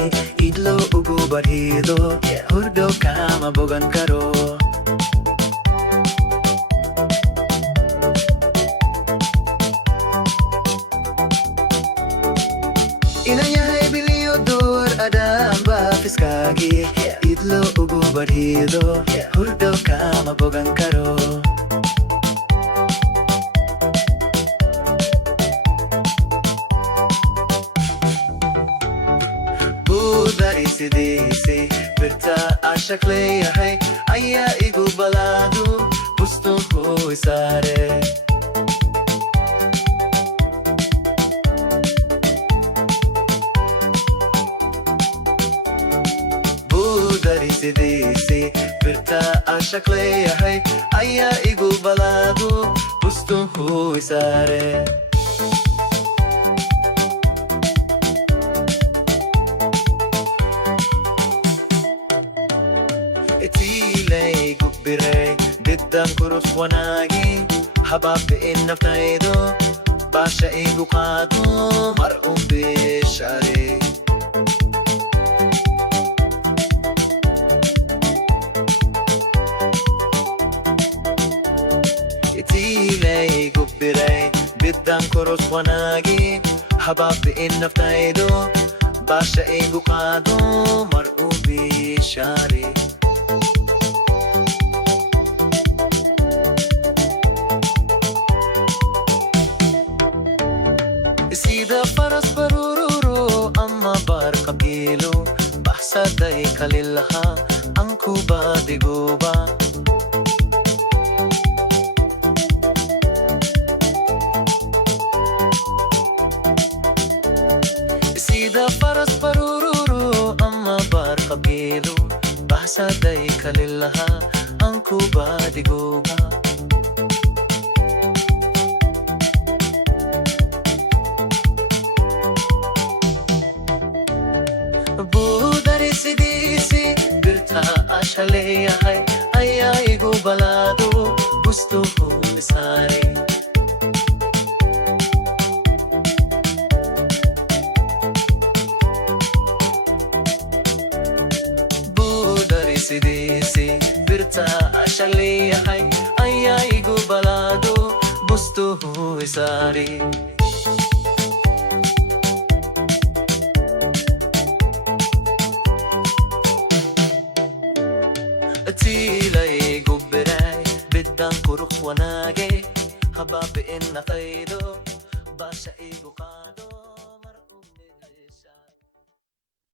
wanagi idlo ugu barhido hurdo kama bogan karo inayahay biliyo dur adam bafiskagi idlo ugu barhido hurdo kama bogan karo sidisi birta ashak leeyahay ayaa igu balaadu bustuhu isaare budari sidisi birta ashak leeyahay ayaa igu balaadu bustuhu isaare itilay gubbiray diddam kurus wanagi habab in naftaydo basha igu qaado mar bishare itilay gubbiray diddam kurus wanagi habab in naftaydo basha igu qaado mar bishare sida faras barururo amma barqabilo baxsaday kalilaha anku badigoba sida faras barururo amma barqabilo baxsaday kalilaha anku badigoba budari sidisi birta ashaleeyahay ayaa igu balaado bustuhu isaare budari sidisi birta ashaleeyahay ayaa igu balaado bustuhu isaare tilay gubbiray biddam kurux wanagi habab in naftaydo basha igu qaado